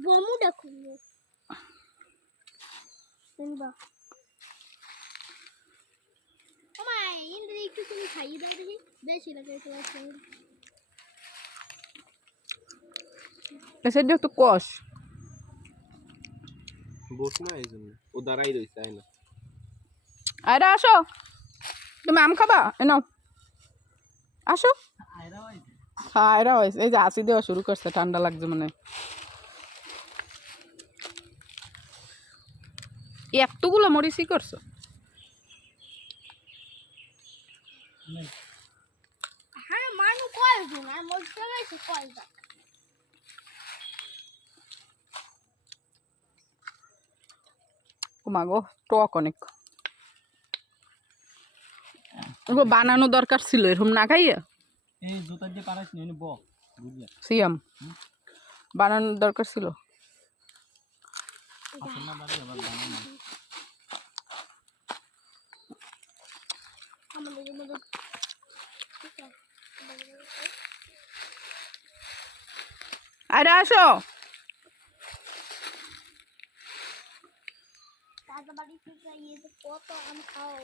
বমু দেখুন শুনবা আমায় ইন্দ্রি একটু তুমি খাইয়ে দাও দেখি বেশি লাগে তোমার সঙ্গে এসে একটু কষ বস না এই জন্য ও দাঁড়াই রয়েছে তাই না আরে আসো তুমি আম খাবা এনো আসো হ্যাঁ এরা হয়েছে এই যে আসি দেওয়া শুরু করছে ঠান্ডা লাগছে মানে এতগুলো মরিচই করছো হ্যাঁ মানু কয়জন আর মজা গেছে কয়টা ও মা গো টক অনেক ওগুলো বানানো দরকার ছিল এরকম না খাইয়া এই জুতা দিয়ে পারাস নি ব বুঝলে সিয়াম বানানোর দরকার ছিল আসল না বাড়ি আবার বানানো আমাদের মধ্যে আরে আসো দাদা বাড়ি থেকে ইয়ে কত আম খাওয়া